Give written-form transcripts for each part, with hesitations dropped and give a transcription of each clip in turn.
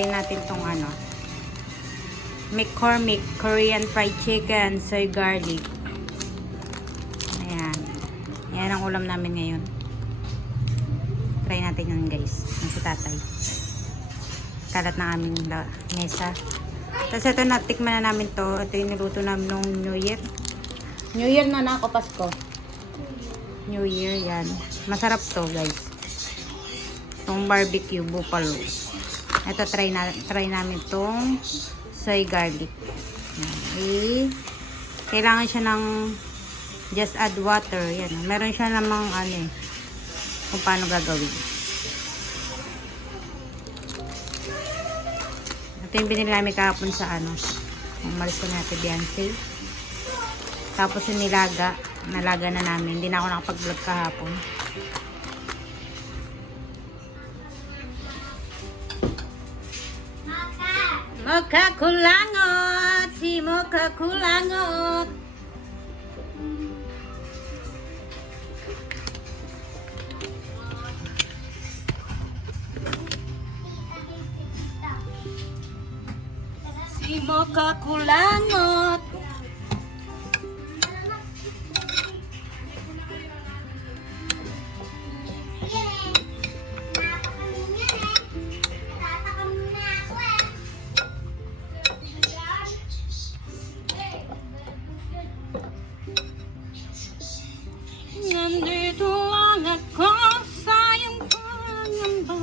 try natin tong ano. McCormick Korean fried chicken, soy garlic. Ayan. Yan ang ulam namin ngayon. Try natin yun guys. Yung si tatay. Kalat na aming mesa. Tapos ito, natikman na namin to. Ito yung niluto namin nung New Year. New Year na ako, Pasko. New Year, yan. Masarap to guys. Itong barbecue buffalo. Ito, try namin itong soy garlic. Yan. Kailangan siya ng just add water. Yan. Meron siya namang ano eh, kung paano gagawin. Ito yung binili namin kahapon sa ano, umalis ko natin Beyonce. Tapos yung nalaga na namin. Hindi na ako nakapag-vlog kahapon. Mocha kulangot, si Mocha kulangot. Si Mocha kulangot. Nandito lang ako sa iyong pangamba.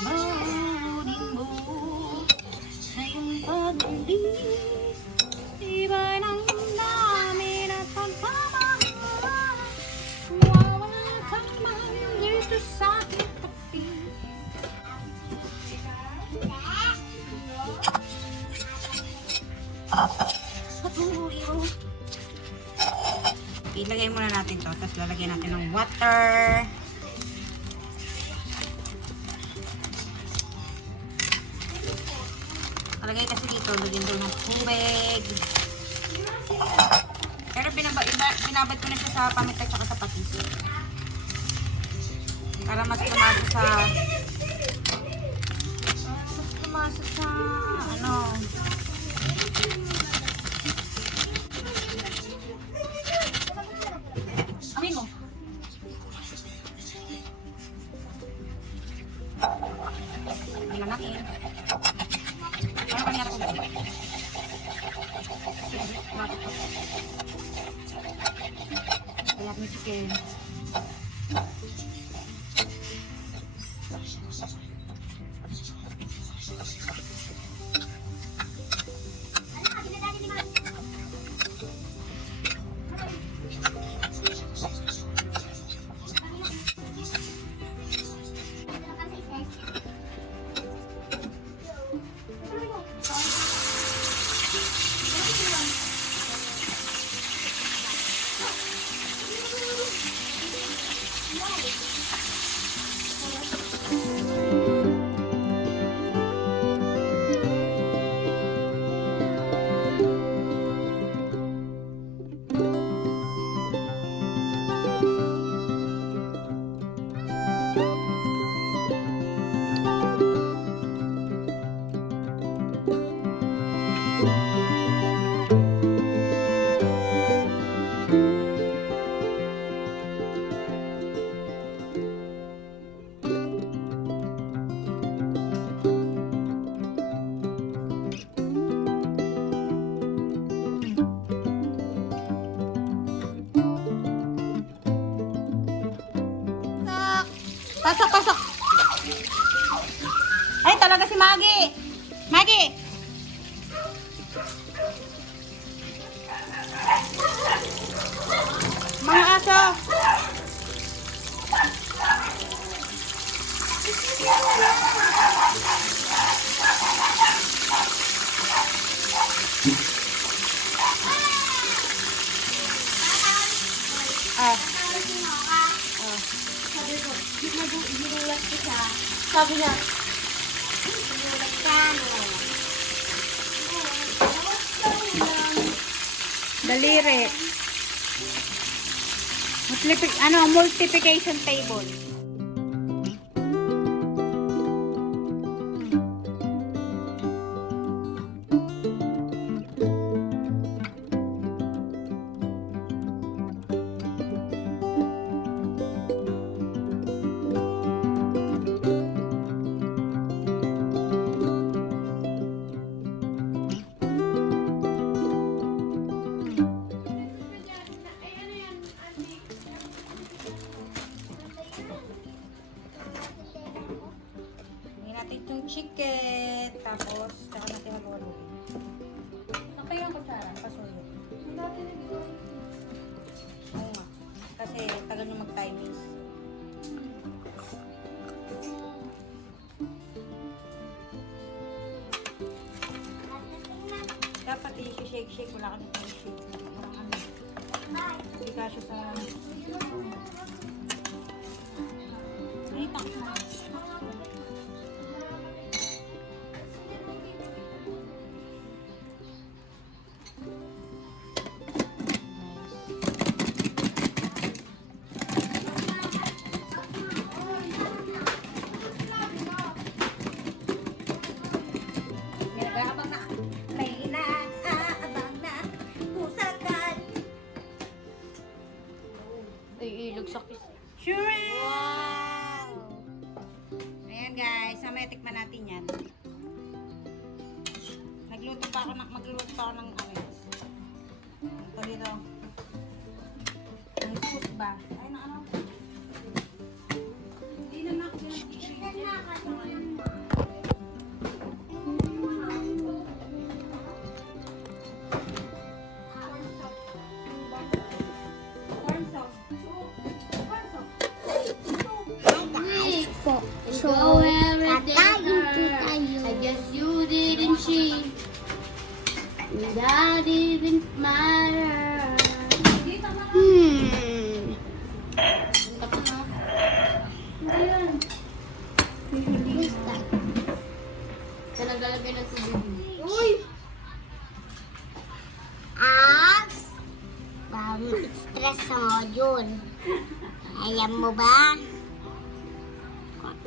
Mahunin mo sa iyong pag-alis. Iba ng namin at pagmamahal. Wawala ka man dito sa aking tabi. Ilagay muna natin to, tapos lalagyan natin ng water. Lalagay kasi dito, lagyan doon ng tubig. Pero binabad ko na siya sa paminta at sa patis. Para mas tumasa sa ano. Amin mo. Amin natin. Ano kanya po? Kaya mo chicken. Pasok. Ay, talaga si Maggie. Maggie. Mga aso. Sabi niya, daliri. Multiplication table. Itong chicken, tapos saka natin mag-ulo. Okay yung kutsara, pasuyo. Oo nga, kasi tagal nyo mag-timings. Dapat i-shake-shake, wala ka nang shake. Parang ano, hindi ka siya sa... Ay, takma. Sure! Wow! Ayan guys, mamaya tikman natin yan. Magluluto pa ako ng ano. Ito dito. Ang sauce ba? Ay, na ano? Hindi na So I guess you didn't cheat. That didn't matter. Nagalagay na sa bibig. Uy! Stress sa module. Alam mo ba?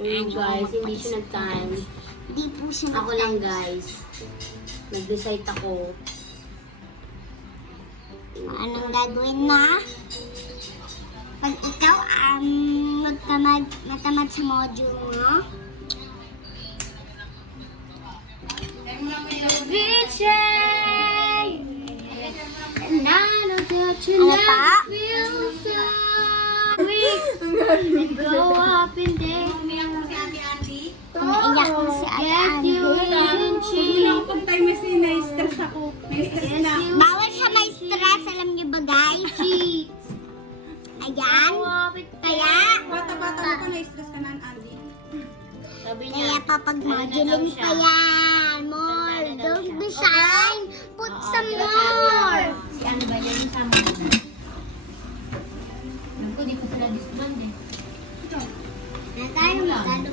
Guys, hindi siya nag-time. Hindi po siya Ako lang guys. Nag-decide ako. Anong gagawin na? Pag ikaw matamad sa module mo, Betray! And I know that you Ano never pa? feel so weak. And go up in there. naiyak mo si Yes, Ate you Andy. didn't cheat. Bawal siya may stress, alam niyo ba guys? Cheat. Ayan. Kaya, Bata-bata mo pa na-stress ka na, Andy. Sabi kaya niya, papag ano na daw moduling siya? pa yan. More. Ano na daw Don't siya? be shy. Put some Sabi more. niya, si ano ba yan yung sama mo? Alam ko, di ko sila disband eh. Magkano?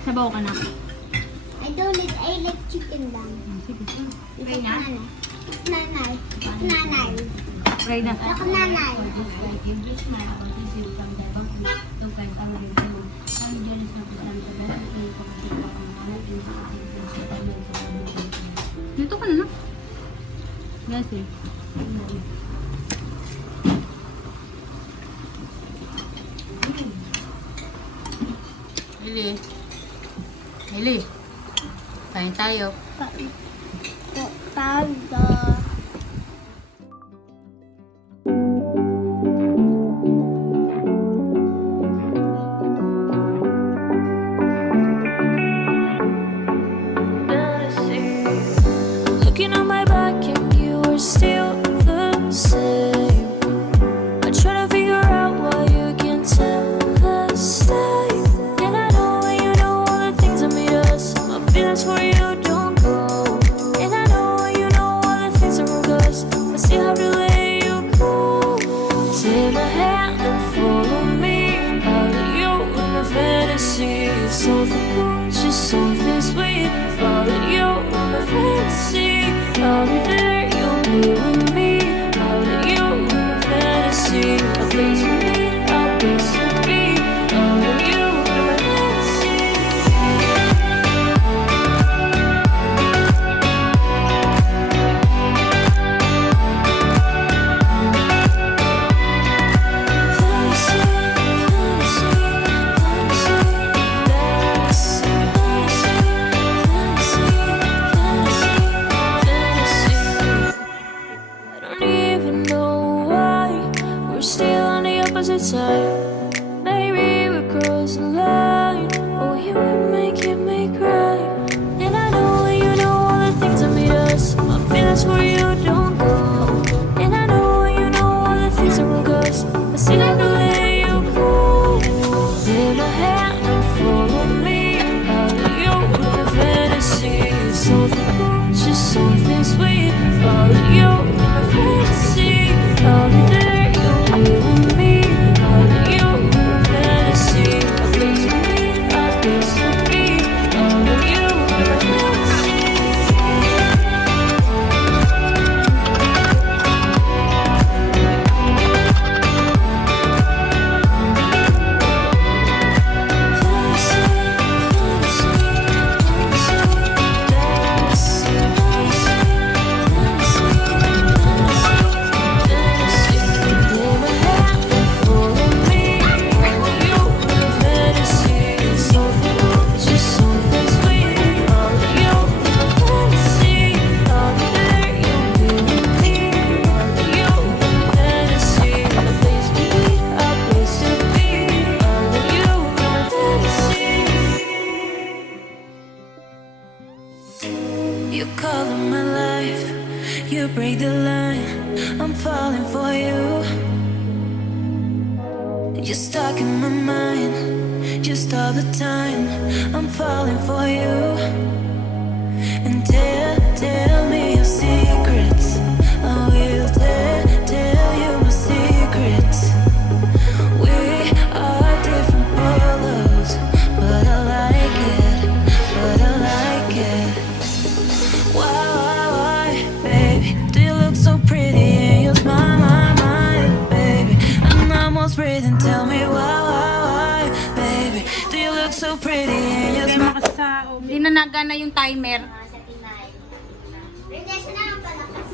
Sabaw ka na. I don't need, I like chicken lang. Sige. Ito nanay. Nanay. Nanay. Try na. Ako nanay. Dito ka na. Yes, eh. Lili. Kain tayo. Tago. Looking on my back and you are still the same. I try to figure out why you can tell us stay. And I know when you know all the things that made us. My feelings for you don't go. And I know when you know all the things that wrong us. I still have to let you go. Take my hand and follow me out of you in the fantasy. Something cool, just something sweet. Follow you in the fantasy. I'll be there, you'll be with me. Out of you in the fantasy. opposite side. Maybe we cross the line. Oh, you were making me cry. And I know you know all the things that made us. My feelings for you don't go. And I know you know all the things that broke us. I see that the way you go. Take my hand and follow me. Out of you with the fantasy. Something cool, just something sweet. Out of you with my fantasy. I'll be there, you'll be with me. Out of you with my fantasy. A place to be, a place to be. Out of you with my fantasy. You color my life, you break the line. I'm falling for you. You're stuck in my mind, just all the time. I'm falling for you. And tell me your secrets. I will tell you my secrets. We are different colors, but I like it, but I like it. Why, baby, do you look so pretty and you smile my mind, baby? I'm almost breathing, tell me why, baby, do you look so pretty and you smile? Hindi na nagana yung timer.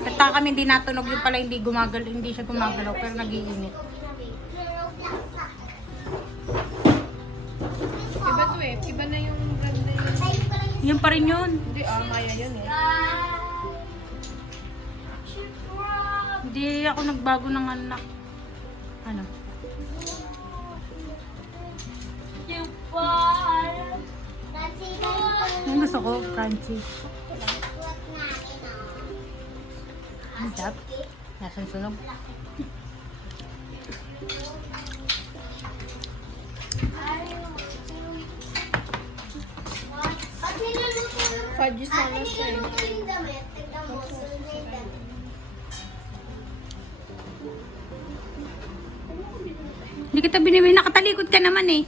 Kata kami hindi natunog yung pala hindi gumagalaw, hindi siya gumagalaw pero nagiinit. Iba to eh. Iba na yung brand na yun. Yan pa rin yun. Hindi, Maya yun eh. Hindi ako nagbago ng anak. Ano? Yung gusto ko, crunchy. Ang sarap. Nasaan sunog? Fudgy sana siya eh. Hindi kita binibili. Nakatalikod ka naman eh.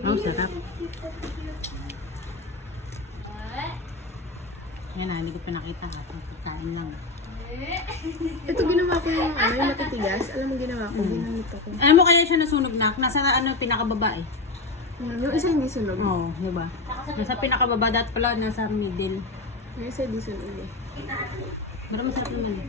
Ang sarap. Yan na, hindi ko pa nakita ha. Pagkain lang. Ito ginawa ko yung yung matitigas. Alam mo ginawa ko, ginamit ako. Alam mo kaya siya nasunog na? Nasa pinakababa eh. Yung isa hindi sunog. Oo, di ba? Nasa pinakababa, dapat pala nasa middle. Yung isa hindi sunog eh. Pero masarap naman eh.